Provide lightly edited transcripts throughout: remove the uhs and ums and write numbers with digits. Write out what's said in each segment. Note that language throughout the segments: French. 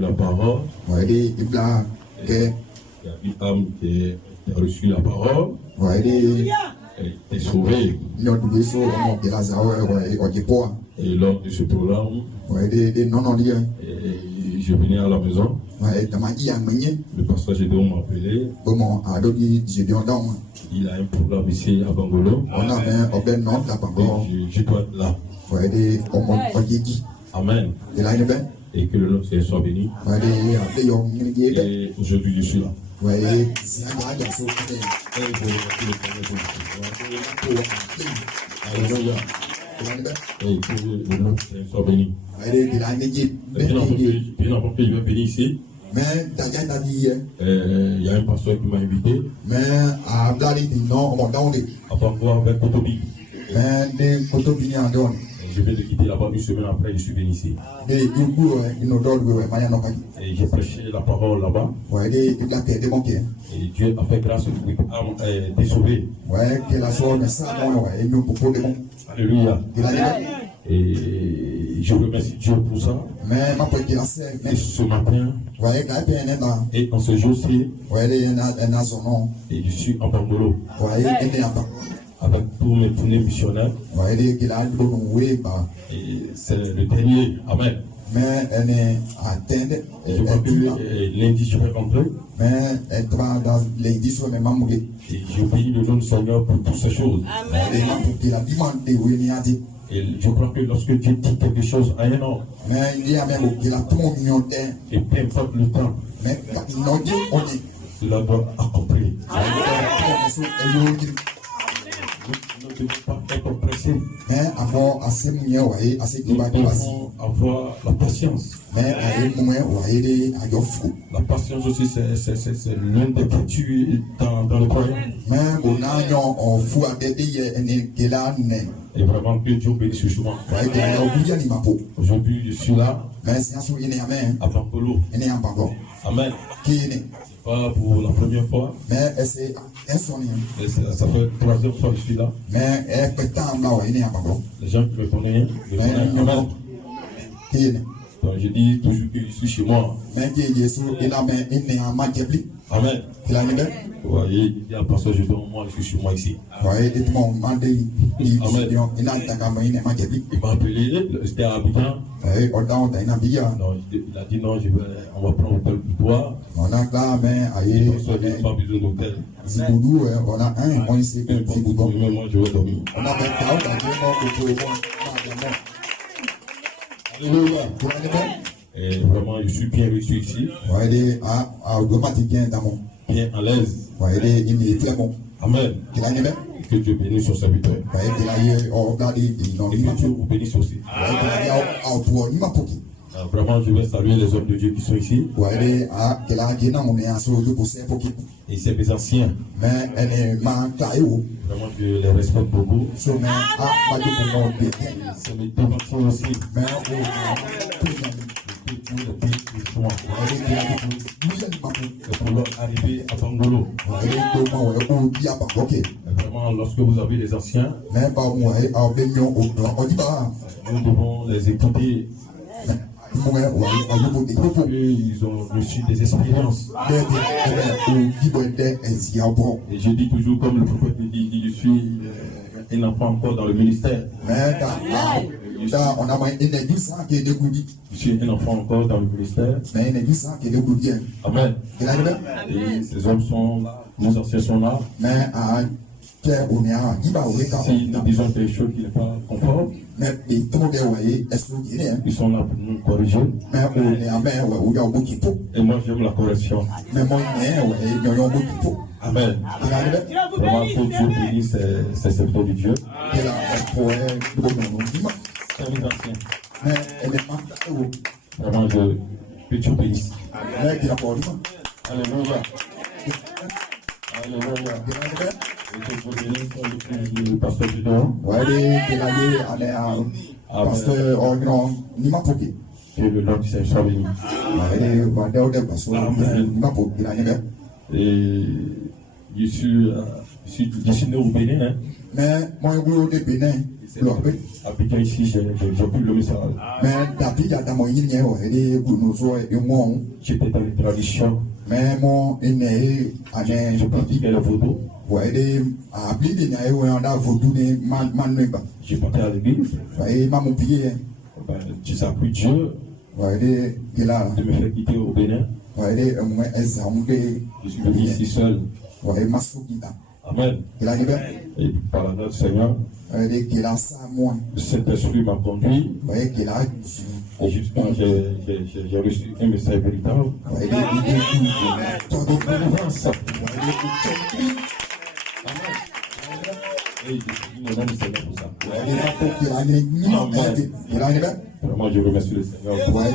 la parole. Ouais, il a Il y a une âme qui a reçu la parole. ouais, Elle est sauvée. il a doublé sur de la zawa, ouais, au dépôt. Et lors de ce programme, Ouais, des non, non, dit. je venais à la maison. Ouais, dans ma vie, Le pasteur Gédéon m'a appelé. bon, à l'autre, j'ai dit, Il a un programme ici à Bangolo. on a un ben non, là, Bangolo. Je dois être là. Ouais, des, on dit. Amen. Et là, il est bien. Et que le nom de soit béni. Ouais, des, Et aujourd'hui, je suis là. ouais, c'est un gars, il y a ça. Et je remercie le Seigneur pour Alléluia. Et que le nom de soit béni. Ouais, de la négie. Bien avant qu'il vienne béni ici, Mais, d'ailleurs, il a dit, il y a un pasteur qui m'a invité mais, à Blali, dit non, on va à voir avec Kotobi. mais, des photos bien en donne. Je vais le quitter là-bas une semaine après, je suis venu ici. Et du coup, il nous donne, Maya non pas. Et j'ai prêché la parole là-bas. Ouais, il a perdu mon cœur. Et Dieu a fait grâce des sauvés. Ouais, que la soirée, mais ça, non, ouais, il nous propose de bon. Alléluia. Il a dit, Et je remercie Dieu pour ça. mais ma pote, il a fait, Et mais, ce matin, ouais, il a bien, là. et en ce jour-ci, Ouais, il a son nom. et je suis en Bangolo Ouais, il est en bas. avec tous mes tournées missionnaires. Ouais, il a le nom, oui, bah. Et c'est le dernier. Amen. Mais elle est atteinte, Et je crois que lundi, je vais rentrer. mais elle travaille dans l'indice sur les membres. Et je prie le nom du Seigneur pour toutes ces choses. Les membres qui a demandé, oui, il a dit. Et je crois que lorsque Dieu dit quelque chose à un homme, Mais il y a même qui a tout le monde de terre. et peu importe le temps, Mais il n'a dit, on dit. cela doit accomplir. Nous ne devons pas être pressés. Mais avant, assez mieux, ouais, assez qui Nous va passer. devons avoir la patience. Mais à un moment, ouais, il a eu fou. La patience aussi, c'est l'un des vertus dans le croyant. Mais on a eu un fou à dédier et là, Et vraiment que Dieu bénisse ce chemin. ouais, il a oublié les mapos. Aujourd'hui, je suis là, Mais c'est un sou, il est amen. à Bangolo. Il est en bango. Amen. Qui est? Pas pour la première fois. Mais c'est un sonnier. Et ça fait la 3e fois que je suis là. Mais elle peut tant là, il est en bango. Les gens qui me connaissent, Amen. Qui est? Donc je dis toujours que je suis chez moi. Mais qui est Jésus, il a mis, il est en maquette. Amen. Il a mis. Vous voyez, il dit à pasteur, je donne moi, je suis chez moi ici. Ouais, il m'a demandé, il a attaqué, il est maquette. Il m'a appelé, c'était à Abidjan. Ouais, on a un billet. Non, il a dit non, on va prendre un peu de bois. On a là, mais aïe, Il n'a pas besoin d'hôtel. Ziboudou, on a un, on sait que Ziboudou. Même moi, je vais dormir. On a fait ça, on a dit non, Alléluia. pour moi. Et vraiment, je suis bien reçu ici, Ouais, il est à automatique dans mon. bien à l'aise. Ouais, il est très bon. Amen. Il a aimé. Que Dieu bénisse son serviteur. Ouais, il a eu, on a dit, non, Et il m'a que Dieu tout. vous bénisse aussi. Ouais, il a eu, pour il m'a tout. Vraiment, je vais saluer les hommes de Dieu qui sont ici. Ouais, il est à, qu'il a dit non, on est en solo pour ces pour qui. Et c'est mes anciens. Mais elle est manquée. Vraiment, je les respecte beaucoup. So, mais, pas du pour mon bien. C'est mes deux anciens aussi. Mais, Tous les pays qui sont c'est pour leur arriver à Bangolo. ok. Et vraiment, lorsque vous avez les anciens, Mais pas moi, on dit pas. nous devons les écouter. Ils ont reçu des expériences. Et je dis toujours, comme le prophète dit, je suis un enfant encore dans le ministère. On a une église qui est dégoûtée. Je suis un enfant encore dans le ministère. Mais une église qui est dégoûtée. Amen. Et ces hommes sont là, nos anciens sont là. Mais Si nous disons des choses qui ne sont pas conformes, ils sont là pour nous corriger. Et moi, j'aime la correction. Amen. Vraiment, que Dieu bénisse ces serviteurs de Dieu. C'est les anciens. Vraiment, que Dieu bénisse. Alléluia. Alléluia. Et que Dieu bénisse le pasteur du Nord. Que le nom du Seigneur soit béni. Et je suis né au Bénin. Hein. Mais moi, je suis Bénin. Abidjan ici, j'ai plus le message. Mais David a d'ammoyer n'y est nous soit et moi. J'étais dans les traditions. Mais mon aîné a Je pratiquais le vaudou. Ouais, a appelé n'y a eu un vaudou ne man. J'ai parti à l'église. Ouais, maman pied. Tu sais plus Dieu. Ouais, de là. De me faire quitter au Bénin. Ouais, moi, je suis venu ici seul. Ouais, ma soukita. Amen. Et par la grâce du Seigneur, le Saint-Esprit m'a conduit. Et justement, j'ai reçu un message véritable. De délivrance. Et je suis mon ami Seigneur pour ça. Vraiment, je remercie le Seigneur pour ce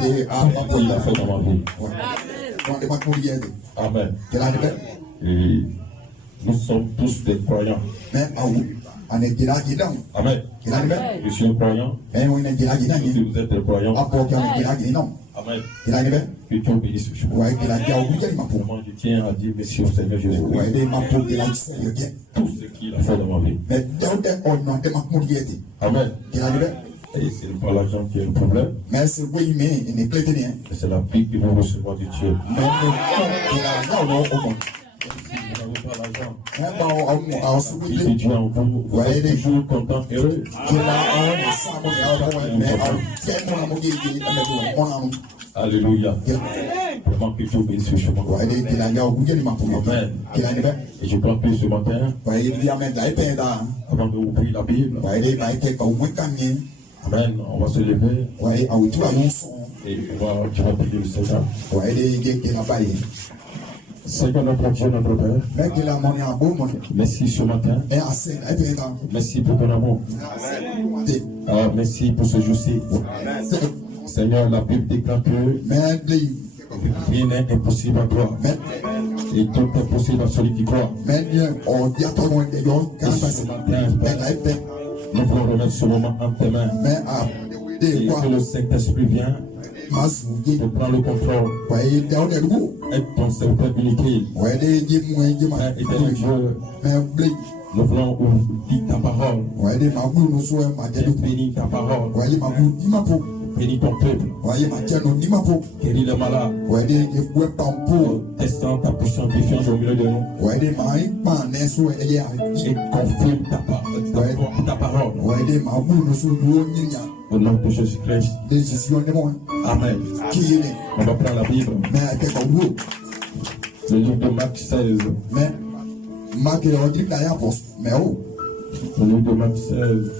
qu'il a fait dans ma vie. Amen. Et nous sommes tous des croyants. Amen. Je suis un croyant. Si vous êtes des croyants. Amen. Que Dieu bénisse ce jour. Vraiment, je tiens à dire merci au Seigneur Jésus. Tout ce qu'il a fait dans ma vie. Amen. Et c'est pas l'argent qui est le problème. Mais c'est la vie que nous recevons de Dieu. Si vous n'avez pas l'argent, il dit Dieu en vous, vous êtes toujours content et heureux. Alléluia. Vraiment que Dieu bénisse ce chemin. Amen. Et je crois que ce matin, avant d'ouvrir la Bible, amen, on va se lever et on va prier le Seigneur. Seigneur notre Dieu, notre Père, merci ce matin. Merci pour ton amour. Merci pour ce jour-ci. Seigneur, la Bible déclare que rien n'est impossible à toi. Et tout est possible à celui qui croit. Et ce matin, nous voulons remettre ce moment en tes mains. Et que le Saint-Esprit vienne de prendre le contrôle. Être ton serviteur unique. Père éternel Dieu, nous voulons dire ta parole. Bénis ta parole. Bénis ton peuple. Guéris le malade. Descends ta puissance défiante au milieu de nous. Et confirme ta parole. Au nom de Jésus-Christ. Amen. On va prendre la Bible. Le livre de Marc 16. Le livre de Marc 16.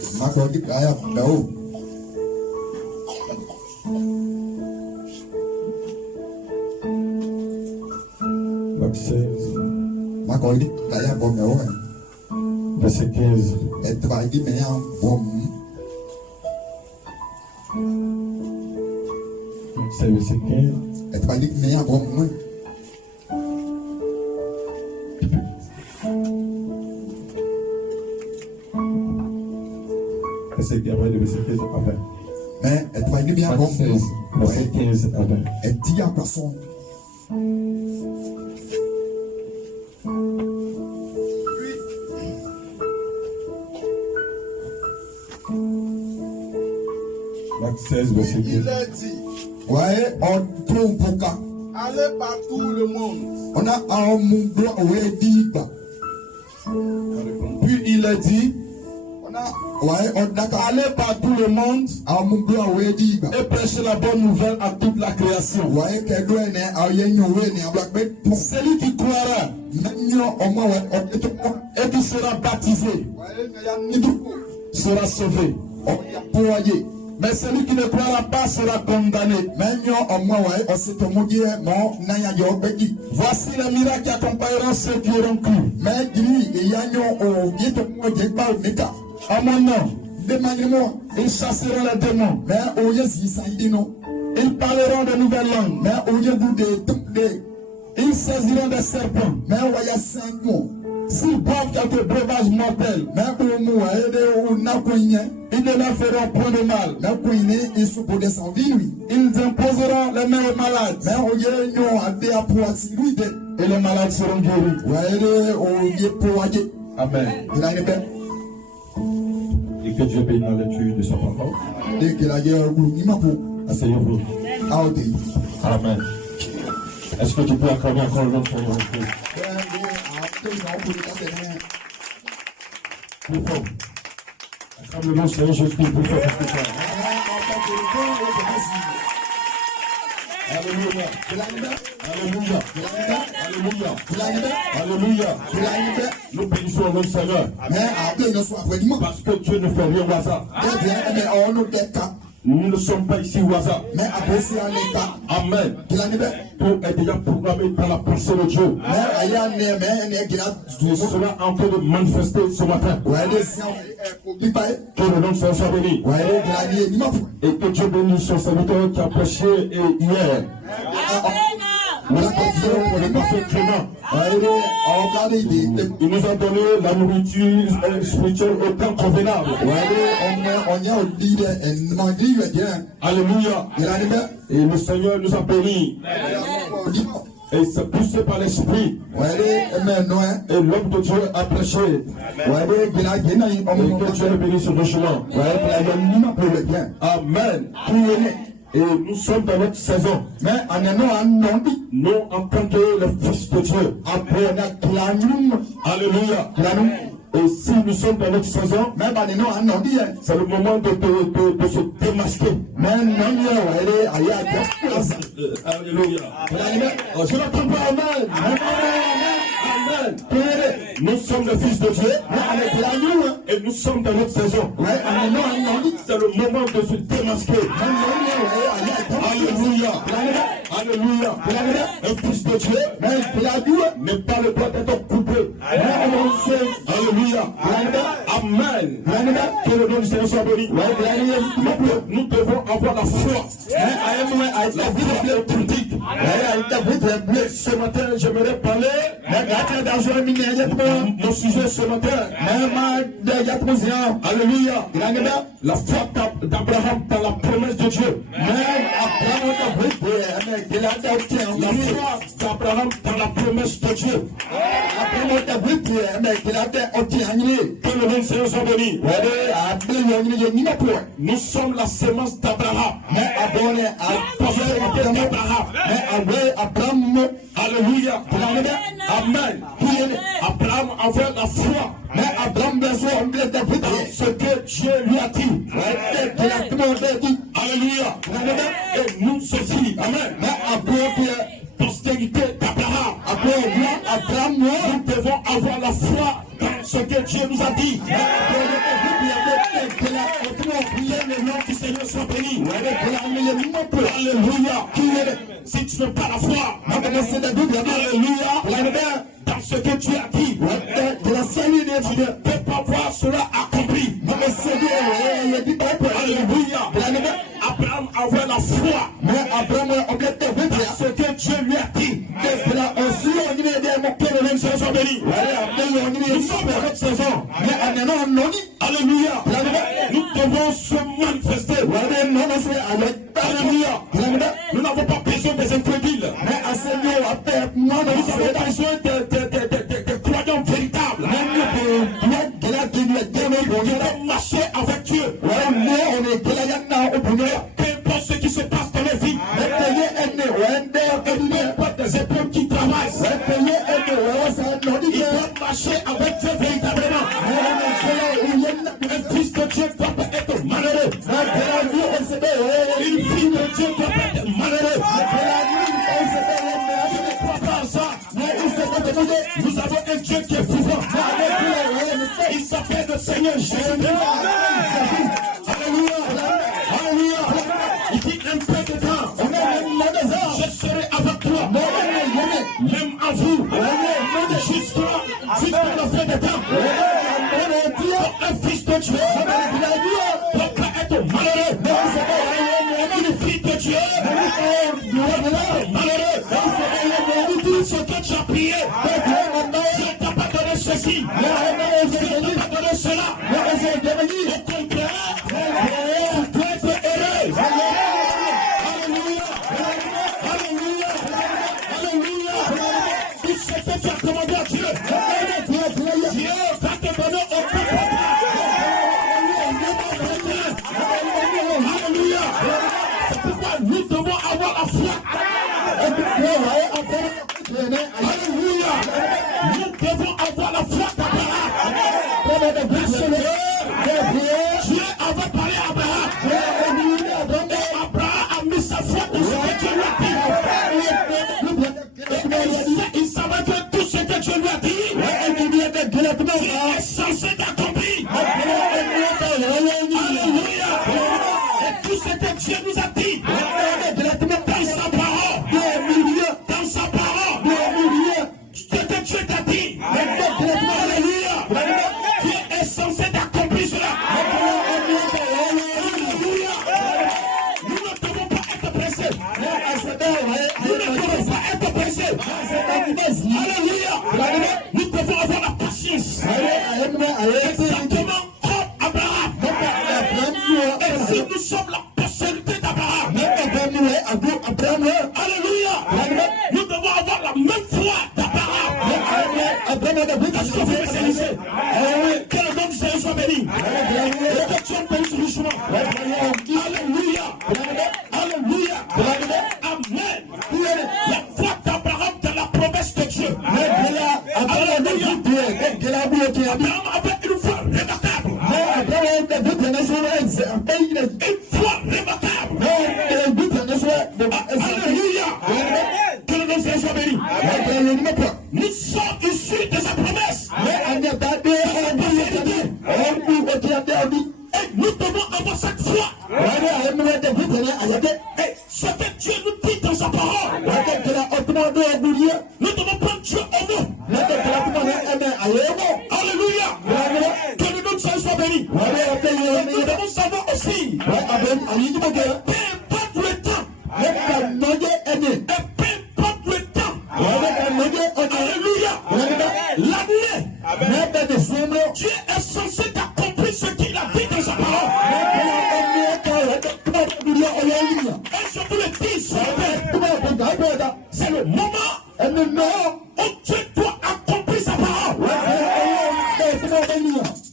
Marc 16. Verset 15. C'est verset 15. Verset 15 après le verset 15 avant. Mais elle va dire bien bon. Verset 15 avant. Elle dit à personne. Marc 16 verset 15. Il a dit. Ouais, on trouve pourquoi. Allez partout le monde. On a un monde où il dit. Puis il a dit. Allez partout le monde et prêchez la bonne nouvelle à toute la création. Celui qui croira et qui sera baptisé sera sauvé. Mais celui qui ne croira pas sera condamné. Voici les miracles qui accompagneront ceux qui auront cru. En mon nom, ils chasseront les démons. Ils parleront de nouvelles langues. Ils saisiront des serpents. S'ils boivent quelques breuvages mortels, ils ne leur feront point de mal. Ils imposeront les mains aux malades. Et les malades seront guéris. Amen. Et que Dieu bénisse la lecture de sa parole. Asseyez-vous. Amen. Est-ce que tu peux acclamer encore l'autre pour nous? Plus fort. Acclame le nom Seigneur Jésus-Christ plus fort que ça. Alléluia. Alléluia. Alléluia. Alléluia. Nous bénissons le Seigneur. Parce que Dieu ne fait rien au hasard. Nous ne sommes pas ici au hasard. Amen. Tout est déjà programmé dans la pensée de Dieu. Tout cela en train de manifester ce matin. Que le nom de Seigneur soit béni. Et que Dieu bénisse son serviteur qui a prêché hier. Nous prions pour le parfait Clément. Il nous a donné la nourriture spirituelle au temps convenable. Alléluia. Et le Seigneur nous a bénis. Et c'est poussé par l'Esprit. Et l'homme de Dieu a prêché. Et que Dieu le bénisse sur le chemin. Amen. Et nous sommes dans notre saison. Mais nous, en tant que le Fils de Dieu, alléluia. Et si nous sommes dans notre saison, c'est le moment de se démasquer. Alléluia. Je n'entends pas amen. Amen. Nous sommes le Fils de Dieu et nous sommes dans notre saison. C'est le moment de se démasquer. Alléluia. Alléluia. Un Fils de Dieu n'est pas le droit d'être coupé. Alléluia. Amen. Que le nom du Seigneur soit béni. Nous devons avoir la foi. La vie authentique. Ce matin, j'aimerais parler. Mon sujet ce matin. Alléluia. La foi d'Abraham dans la promesse de Dieu. La foi d'Abraham dans la promesse de Dieu. Que le nom du Seigneur soit béni. Nous sommes la sémence d'Abraham. Alléluia. Amen. Abraham avait la foi. Dans ce que Dieu lui a dit. Alléluia. Et nous aussi. Amen. Postérité d'Abraham. Nous devons avoir la foi dans ce que Dieu nous a dit. Le nom du Seigneur soit béni. Alléluia. Si tu n'as pas la foi, alléluia, dans ce que tu as dit, tu ne peux pas voir cela accompli. Alléluia. Abraham avait la foi dans ce que Dieu lui a dit. Que le nom du Seigneur soit béni. Nous sommes dans notre saison. Alléluia. Nous devons se manifester. Alléluia. Nous n'avons pas besoin des incrédules. Nous avons besoin de croyants véritables. Nous devons marcher avec Dieu. Peu importe ce qui se passe dans les vies. Peu importe les épreuves qui traversent. Il doit marcher avec Dieu véritablement. Un fils de Dieu doit être malheureux. Une fille de Dieu doit être malheureux. Je ne crois pas à ça. Nous avons un Dieu qui est vivant. Il s'appelle le Seigneur Jésus. Alléluia. Alléluia. Il dit un peu de temps. Je serai avec toi. Même à vous. Jusqu'à la fin des temps. Un fils de Dieu doit être malheureux. Une fille de Dieu doit être malheureux. Tout ce que tu as prié, Dieu ne t'a pas donné ceci. Dieu ne t'a pas donné cela. Au contraire, tu dois être heureux. Alléluia. Alléluia. Alléluia. Tout ce que tu as commandé à Dieu, Dieu va te donner au contraire. Alléluia. Nous devons avoir la foi d'Abraham. Dieu avait parlé à Abraham. Et Abraham a mis sa foi dans ce que Dieu lui a dit. Il savait que tout ce que Dieu lui a dit, il est censé d'accomplir. Alléluia. Et tout ce que Dieu nous a dit, dans sa parole, ce que Dieu t'a dit, alléluia. Dieu est censé d'accomplir cela. Alléluia. Nous ne devons pas être pressés. Nous ne devons pas être pressés. Alléluia. Nous devons avoir la patience. Exactement comme Abraham. Et si nous sommes la postérité d'Abraham, alléluia, nous devons avoir la même foi d'Abraham. Est-ce que vous me saisissez? Que le nom du Seigneur soit béni. Et que Dieu bénisse richement. Alléluia. Alléluia. Amen. La foi d'Abraham de la promesse de Dieu. Alléluia. Abraham avait une foi remarquable. Une foi remarquable. Alléluia. Que le nom du Seigneur soit béni. Nous sommes issus de sa promesse. Et nous devons avoir cette foi. Et ce que Dieu nous dit dans sa parole, nous devons prendre Dieu au mot. Alléluia. Que le nom de Seigneur soit béni. Nous devons savoir aussi, peu importe le temps, et peu importe le temps, alléluia, l'année, Dieu est censé d'accomplir ce qu'il a dit dans sa parole. Et je vous le dis, c'est le moment où Dieu doit accomplir sa parole.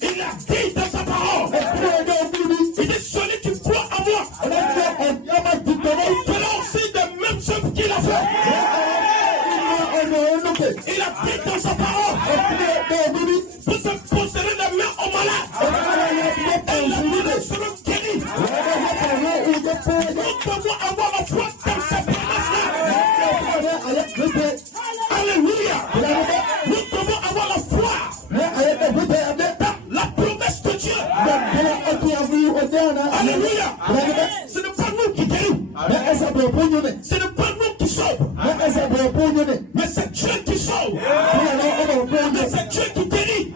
Il a dit dans sa parole, il dit celui qui croit en moi, il fera aussi de mêmes choses qu'il a fait. Il a dit dans sa parole, vous se poserez les mains aux malades, et les malades seront guéris. Nous devons avoir la foi dans sa promesse-là. Alléluia. Nous devons avoir la foi dans la promesse de Dieu. Alléluia. Ce n'est pas nous qui guérissons. Ce n'est pas nous qui sauvons. Mais c'est Dieu qui sauve. Mais c'est Dieu qui guérit.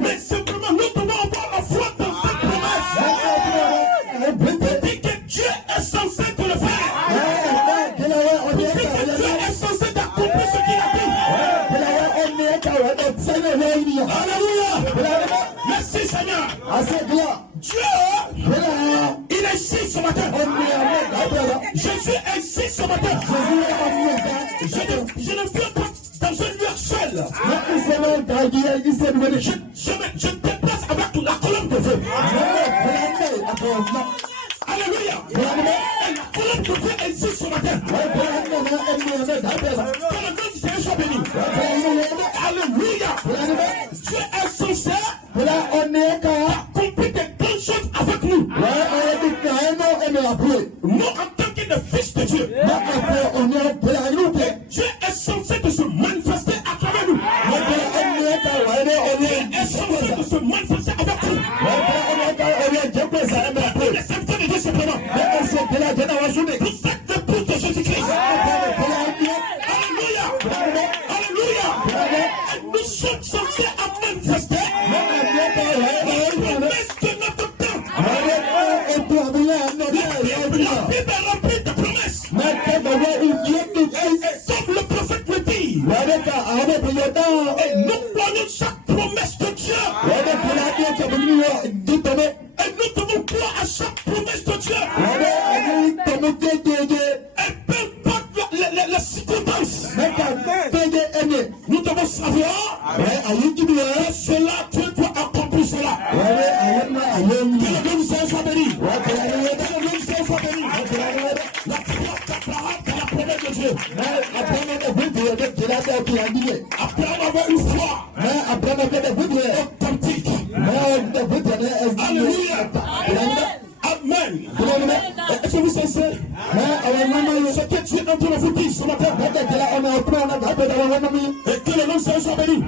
Mais simplement nous devons avoir la foi dans cette promesse. Il dit que Dieu est censé te le faire. Il dit que Dieu est censé d'accomplir ce qu'il a dit. Alléluia. Merci Seigneur. Dieu, il est ici ce matin. Jésus est ici ce matin. Je ne viens pas dans un lieu seul. Je me déplace avec la colonne de feu. Alléluia. Et la colonne de feu est ici ce matin. Que le nom du Seigneur soit béni. Alléluia. Dieu est censé accomplir des bonnes choses avec nous. Nous, en tant que fils de Dieu, Dieu est censé de se manifester à travers nous. Dieu est censé de se manifester avec nous. Les serviteurs de Dieu simplement. Vous êtes l'épouse de Jésus-Christ. Alléluia. Alléluia. Et nous sommes censés à manifester la promesse de notre temps. La Bible est remplie de promesses. Et comme le prophète le dit, et nous prenons chaque promesse de Dieu. Et nous devons croire à chaque promesse de Dieu. Et peu importe les circonstances, nous devons savoir que cela, Dieu doit accomplir cela. Que le nom du Seigneur soit béni. Que le nom du Seigneur soit béni. La foi d'Abraham dans la promesse de Dieu. Abraham avait une foi authentique. Alléluia. Amen. Est-ce que vous sincère? Ce que tu es en train de vous dire ce matin. Et que le nom de Jésus soit béni.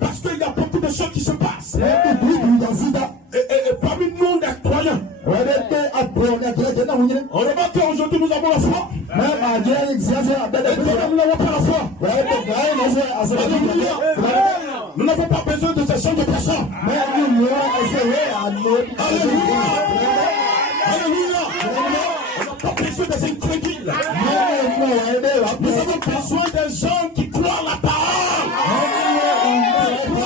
Parce qu'il y a beaucoup de choses qui se passent. Et parmi nous, les croyants, on remarque qu'aujourd'hui nous avons la foi. Et que nous n'avons pas la foi. Nous n'avons pas besoin de ce genre de personnes. Alléluia. Alléluia. On n'a pas besoin des incrédules. Nous avons besoin des gens qui croient la parole. La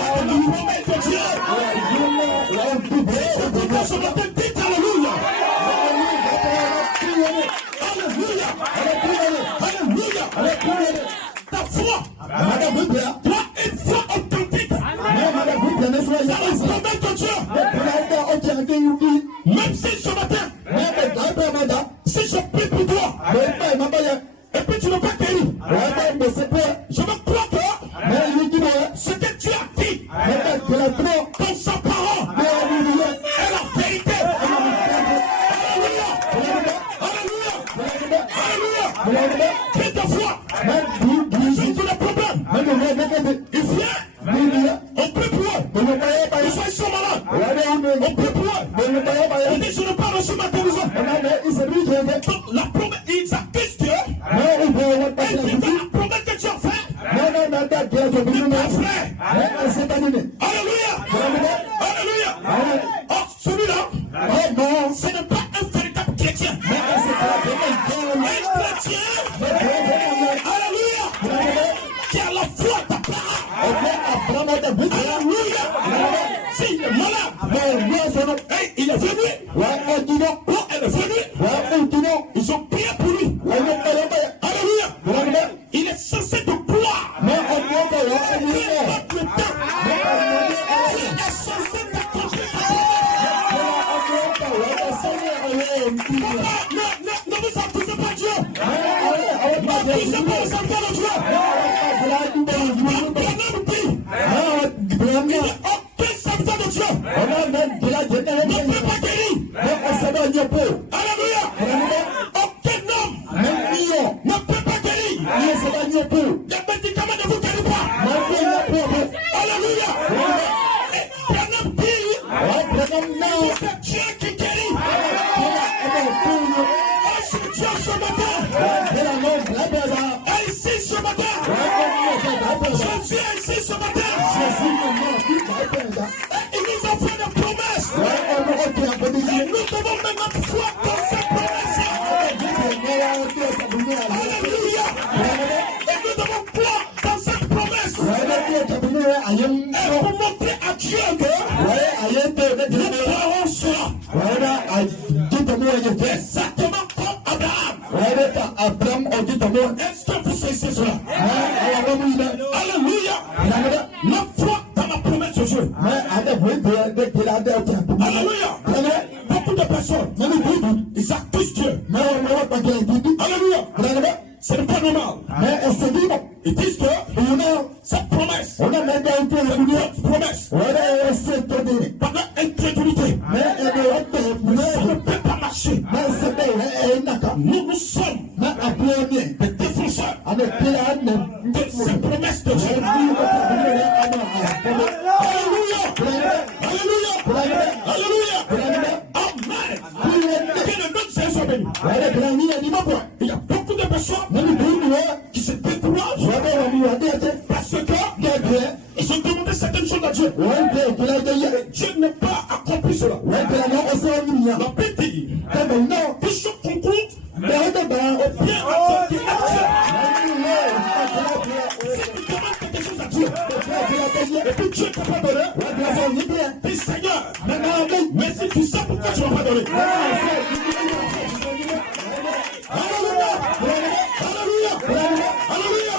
promesse de Dieu. C'est pourquoi ce matin, dites Alléluia. Alléluia. Alléluia. Ta foi doit être foi authentique. Dans la promesse de Dieu. Même si ce matin, si je prie pour toi, et puis tu ne pas guéri, je me crois que ce que tu as dit dans sa parole est la vérité. Alléluia. Alléluia. Alléluia. Fais ta foi. C'est tout le problème. Il vient. On prie pour eux. Ils sont malades. On prie pour eux. On dit je ne parle pas ce matin. Donc la promesse, ils accusent Dieu. Et ils disent la promesse que tu as faite. Alléluia. Alléluia. Oh, celui-là, ce n'est pas un véritable chrétien. Un chrétien. Alléluia. Qui a la foi de ta parole. Alléluia. S'il est malade, il est venu. Elle est venue. Ils ont prié pour lui. Alléluia. Il est censé de gloire. Il est censé d'accomplir. Ne vous accusez pas Dieu. N'accusez pas le serviteur de Dieu. Il est aucun serviteur de Dieu. Ne peut pas guérir. Alléluia. Aucun homme ne peut pas guérir. Les médicaments ne vous guérissent pas. Alléluia. Et Branham dit, c'est Dieu qui guérit. Est-ce que Dieu ce matin? Et ici ce matin? Je suis ici ce matin. Et il nous a fait des promesses. Et nous devons mettre notre foi dans ces promesses. Alléluia. Et nous devons croire dans cette promesse. Et pour montrer à Dieu que nous croirons cela. Exactement comme Abraham. Est-ce que vous savez cela? Alléluia. Notre foi dans la promesse de Dieu. Alléluia. Beaucoup de personnes, ils accusent Dieu. Alléluia. Ce n'est pas normal. Ils disent que cette promesse, cette promesse, par l'incrédulité, ça ne peut pas marcher. Nous sommes des défenseurs de ces promesses de Dieu. Alléluia. Alléluia. Alléluia. Amen. Que le nom de Jésus soit béni. Il y a beaucoup de personnes qui se découragent parce que ils ont demandé certaines choses à Dieu. Dieu n'a pas accompli cela. La Bible dit que ce concours au bien accepté. Si tu demandes quelque chose à Dieu, et puis Dieu ne t'a pas donné, dis Seigneur, mais si tu sais pourquoi tu ne m'as pas donné. Alléluia. Alléluia. Alléluia.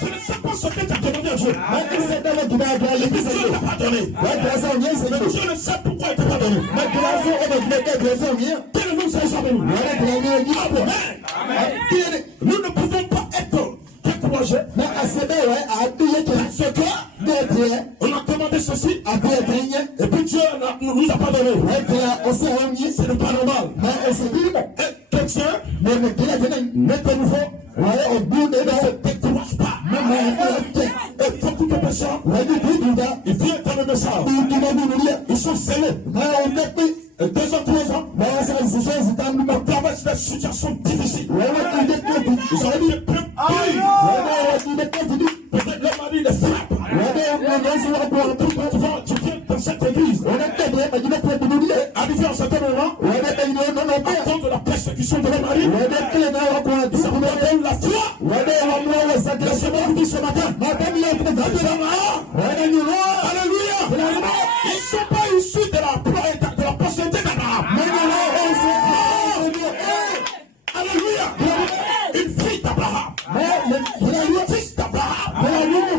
Je ne sais pas ce que tu as demandé à Dieu. Dieu ne t'a pas donné. Je ne sais pourquoi il ne t'a pas donné. Quel est le nom de Jésus? Amen. nous ne pouvons pas être découragés. Parce que on a commandé ceci, et puis Dieu nous a pas donné. C'est pas normal. Et chrétien, n'est pas nouveau. Ne se décourage pas. Et beaucoup de personnes, ils viennent dans le message. Ils sont zélés. Et 2 ans, 3 ans, on traverse des situations difficiles. Ils ont été peut-être le mari les frappe. Tu viens dans cette église. Arrivé à un certain moment, à cause de la persécution de leur mari, ça vous donne la foi. Laissez-moi vous dire ce matin. Alléluia. Ils ne sont pas issus de la postérité d'Abraham. Alléluia. Une fille d'Abraham. Un fils d'Abraham.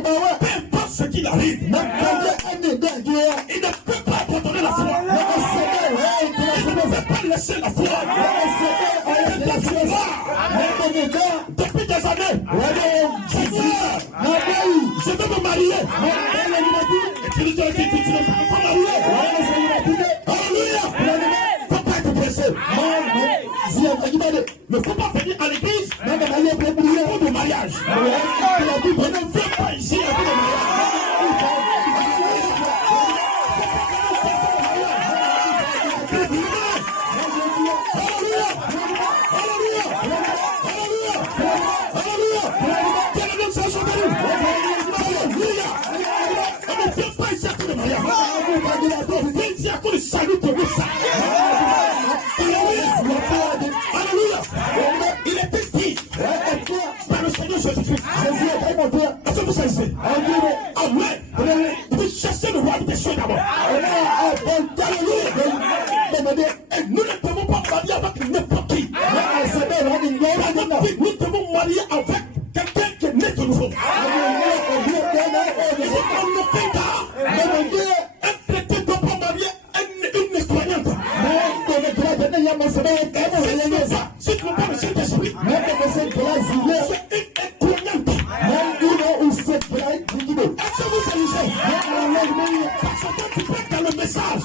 Peu importe ce qu'il arrive, il ne peut pas abandonner la foi. Il ne peut pas laisser la foi. Depuis des années, je veux me marier. Et tu dis que tu ne peux pas marier. Alléluia. Il ne faut pas être pressé. Il ne faut pas venir à l'église pour le mariage. On ne veut pas ici pour le mariage. Il était dit par le Seigneur Jésus-Christ. Est-ce que vous savez? Amen. Vous cherchez le roi des cieux d'abord. Et nous ne devons pas marier avec n'importe qui. Nous devons marier avec quelqu'un qui est né de nouveau. Un chrétien ne doit pas marier une croyante. Si tu ne veux pas le Saint-Esprit, c'est une croyante. Est-ce que vous savez? Parce que tu peux dans le message.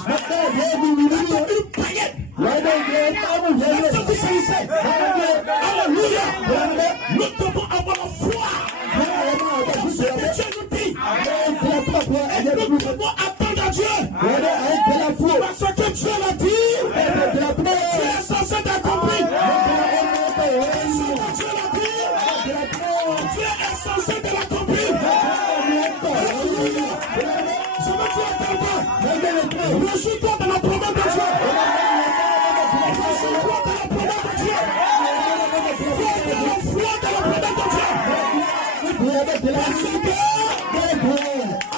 Une païenne. Est-ce que vous savez? Alléluia. Nous devons avoir la foi. C'est ce que Dieu nous dit. Et nous devons attendre à Dieu. Parce que Dieu l'a dit. Tu es censé d'accomplir. Dieu l'a dit. Tu es censé de l'accomplir. Je veux dire à quelqu'un, réjouis-toi de la promesse de Dieu. Réjouis-toi de la promesse de Dieu. Foi de la promesse de Dieu.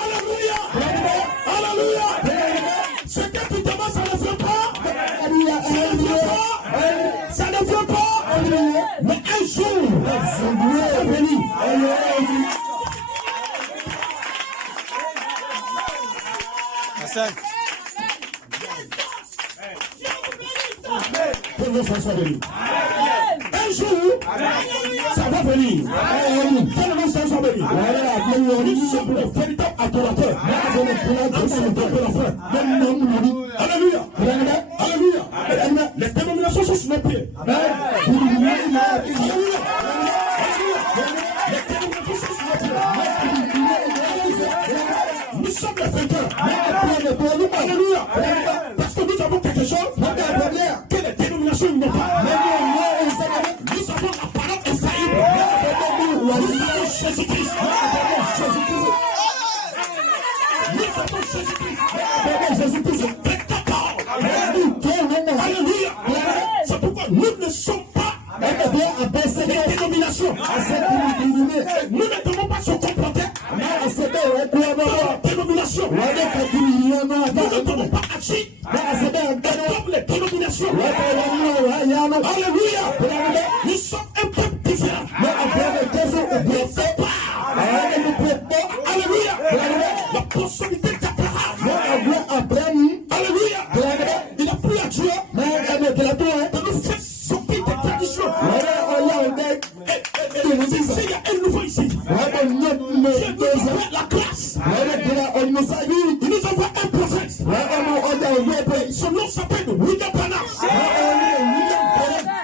Alléluia. Alléluia. Ce que tu demandes, ça ne vient pas. Ça ne vient pas. Mais un jour, ça va venir. Un jour, ça va venir. Tellement ça va venir. Nous sommes les véritables adorateurs. Alléluia. Alléluia. Les dénominations sont sur nos pieds. Alléluia. Les dénominations sont sur nos pieds. Nous sommes les vainqueurs. Alléluia. Parce que nous avons quelque chose que les dénominations n'ont pas. Nous avons la parole infaillible. Nous avons Jésus-Christ. Nous avons Jésus-Christ. Alléluia. C'est pourquoi nous ne sommes pas des dénominations. Nous ne devons pas se comporter dénomination. Nous ne devons pas agir comme les dénominations. Alléluia. Nous sommes un peu différents. Alléluia. La possibilité d'Abraham. Alléluia. Il a pris à Dieu de nous faire sortir des traditions. Et S'il y a un nouveau ici, Dieu nous envoie la classe. Il nous envoie un prophète. Son nom s'appelle William Branham.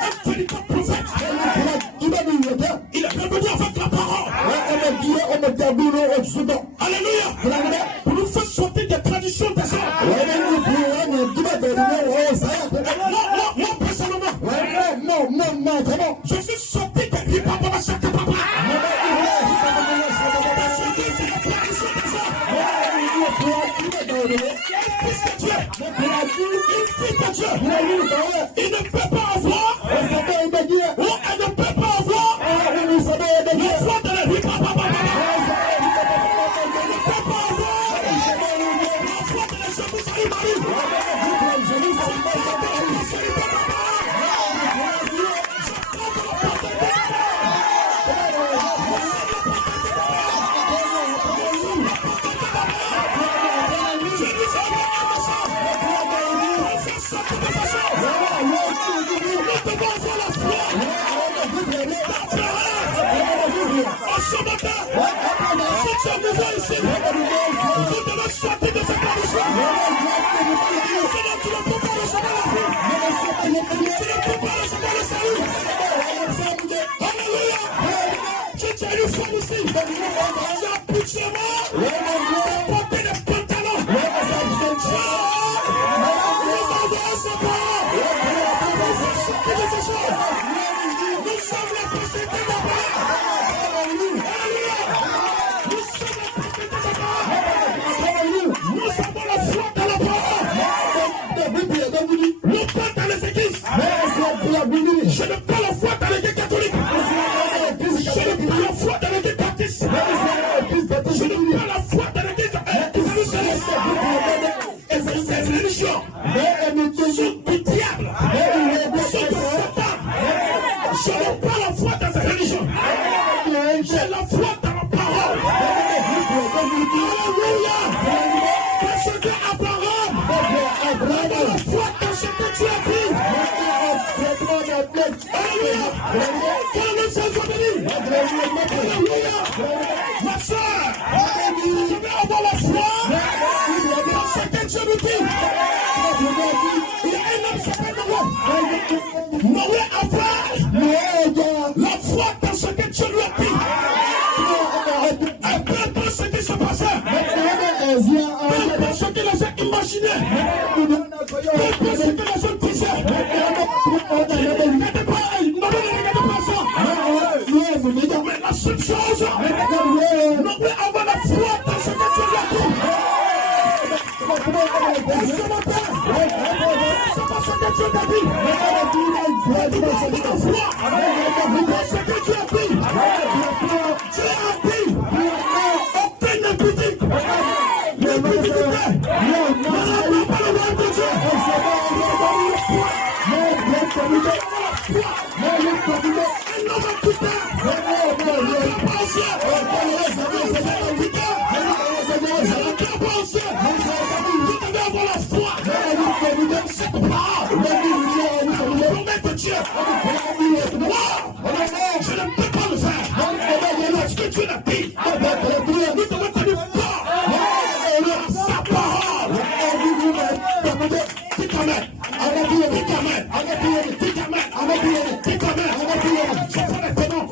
Un véritable prophète. Il est revenu avec la parole. Alléluia. Pour nous faire sortir des traditions des hommes. Moi, personnellement, je suis sorti des hip-hop à chaque papa. Il ne peut pas avoir ou elle ne peut pas avoir la foi de la vie. Ce matin, si tu es nouveau ici, vous devez sortir de cette condition. Sinon, tu ne peux pas recevoir la vie. Tu ne peux pas recevoir le salut. Alléluia. Si tu as une femme ici, tu as poussé moi, porter des pantalons. Nous avons ce pas. Nous sommes les possédés d'abord. Nous avons la foi dans la parole. Nous pas dans les églises. Je n'ai pas la foi dans l'église catholique. Je n'ai pas la foi dans l'église baptiste. Je n'ai pas la foi dans l'église et ces religions sont du diable, sont de Satan. Je n'ai pas la foi dans ces religions. J'ai la foi dans la parole. Alléluia. Parce que Abraham avait la foi dans ce que tu as dit. Alléluia. Quel est ce jour béni? Alléluia. Ma soeur, tu veux avoir la foi dans ce que Dieu nous dit. Il y a un homme qui s'appelle Noé. Noé avait la foi dans ce que Dieu lui a dit. Un peu dans ce qui se passait. Peu dans ce que les gens imaginaient. Peu dans ce que les gens disaient. Ne regardez pas ça. Mais la seule chose, Noé avait la foi dans ce que Dieu lui a dit. Et ce matin, c'est pas ce que Dieu t'a dit. Tu dois avoir la foi dans ce que Dieu a dit. Dieu a dit, aucun impudique, l'impudicité, ne rappelle pas le nom de Dieu. Un homme a quitté, avoir la foi. C'est pas Dieu. Moi, je ne peux pas le faire. Parce que Dieu l'a dit. Nous devons tenir fort sa parole. Dites Amen. Dites Amen. Dites Amen. Dites Amen. Je fais les témoins. Je fais les témoins.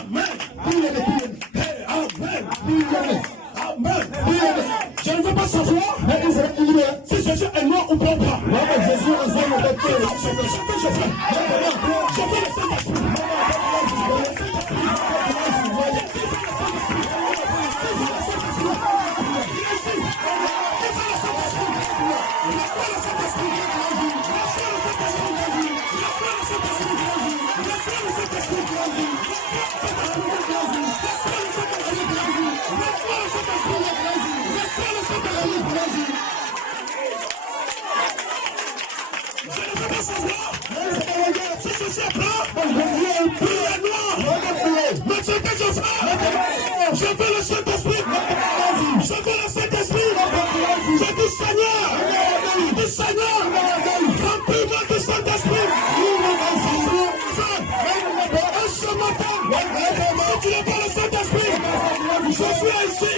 Amen. Je ne veux pas savoir si Jésus est noir ou blanc. Jésus est noir ou blanc. Je fais le Saint-Esprit. Je veux le Saint-Esprit. Je veux le Saint-Esprit. Je dis Seigneur. Du Seigneur. Remplis-moi du Saint-Esprit. Ce matin, si tu n'es pas le Saint-Esprit, je suis ici.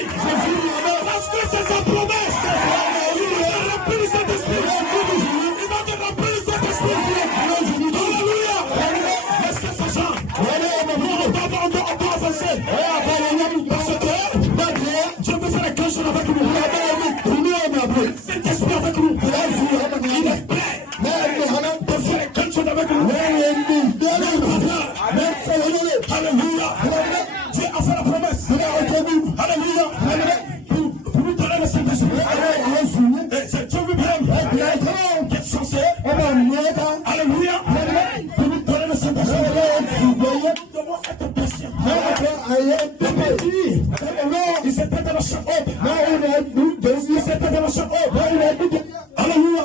Parce que c'est sa promesse. Il va te remplir du Saint-Esprit. Il va te remplir du Saint-Esprit. Alléluia. Laissez ça, Jean. On doit avancer. Parce que Dieu veut faire quelque chose avec nous. Saint-Esprit avec nous. Il est prêt de faire quelque chose avec nous. Alléluia. Dieu a fait la promesse. Alléluia. Pour nous donner le Saint-Esprit. C'est Dieu lui-même qui est censé. Alléluia. Pour nous donner le Saint-Esprit. Nous devons être patients. Il s'était dans la chambre. Il s'était dans la chambre. Alléluia.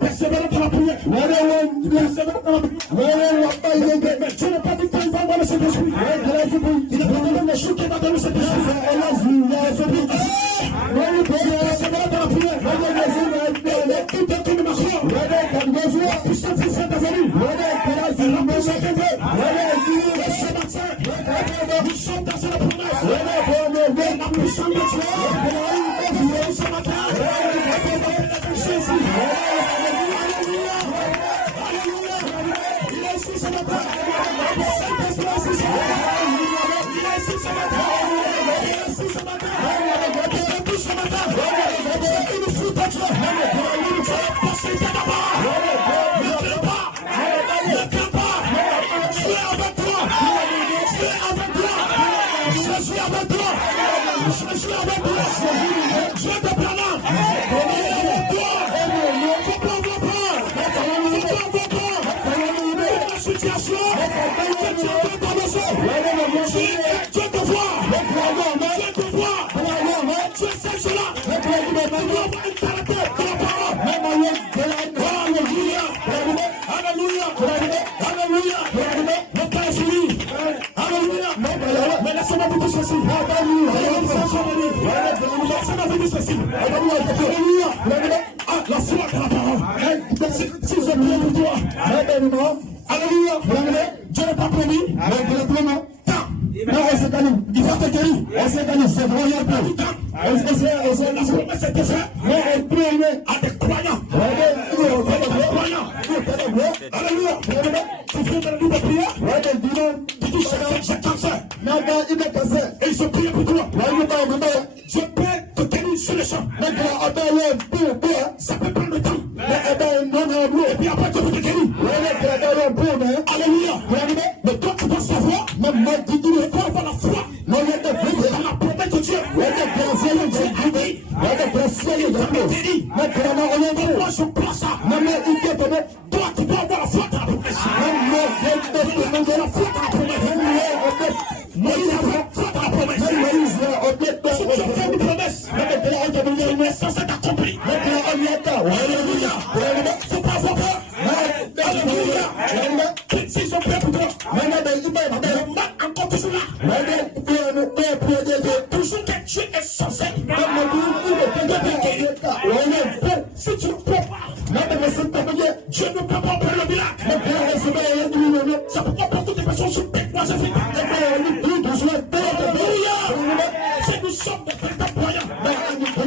Persévérez dans la prière. Persévérez dans la prière. Mais Dieu n'a pas dit qu'il va avoir le Saint-Esprit. Il n'a pas donné le chou qui va donner le Saint-Esprit. Persévérez dans la prière. Tout est une machine. La puissance du Saint-Esprit. La puissance de Dieu. Ce matin, nous sommes dans la promesse. La puissance de Dieu. Ce matin, Jésus. Il est ici ce matin. Il est ici ce matin. Il est ici ce matin. Il est tout ce matin. Il nous fout de Dieu. Possibilité d'abord. Ne crains pas. Ne crains pas. Je suis avec toi. Je suis avec toi. Je suis avec toi. Je suis avec toi. Je te prends. Il est avec toi. Faut pas avoir peur. Faut pas avoir peur. La situation. Dieu te voit. Dieu te voit. Dieu sait cela. Tu dois avoir une caractère de la parole. Alléluia. Alléluia. Alléluia. Le temps est fini. Alléluia. Mais laissez-moi vous dire ceci. Laissez-moi vous dire ceci. Alléluia. La foi de la parole. Si je prie pour toi. Alléluia. Dieu n'a pas promis. Il va te guérir. C'est royal. La promesse est faite à des croyants. Alléluia. Tu fais de nous de prière. Tu dis j'ai cancer. Et ils ont prié pour toi. Je peux te guérir sur le champ. Ça peut prendre le temps. Et puis après tu peux te guérir. Alléluia. Mais toi tu dois savoir. Tu dois avoir la foi. Dans la promesse de Dieu. Moi je place ça. Toi tu dois avoir la foi dans la promesse. La foi dans la promesse. Moïse avait la foi dans la promesse. Si tu as fait une promesse, il est censé t'accomplir. Alléluia. Il ne faut pas avoir peur. Alléluia. S'ils sont prêts pour toi, encore toujours là. Toujours que Dieu est censé. Si tu ne peux pas, Dieu ne peut pas opérer le miracle. Ça peut pas porter des personnes sur tes poids africains. Alléluia. Si nous sommes des véritables croyants, Alléluia.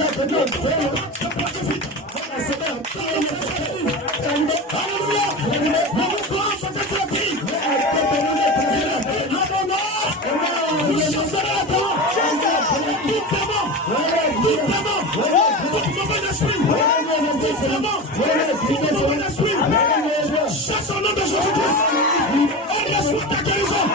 Chasse au nom de Jésus-Christ. On reçoit ta guérison.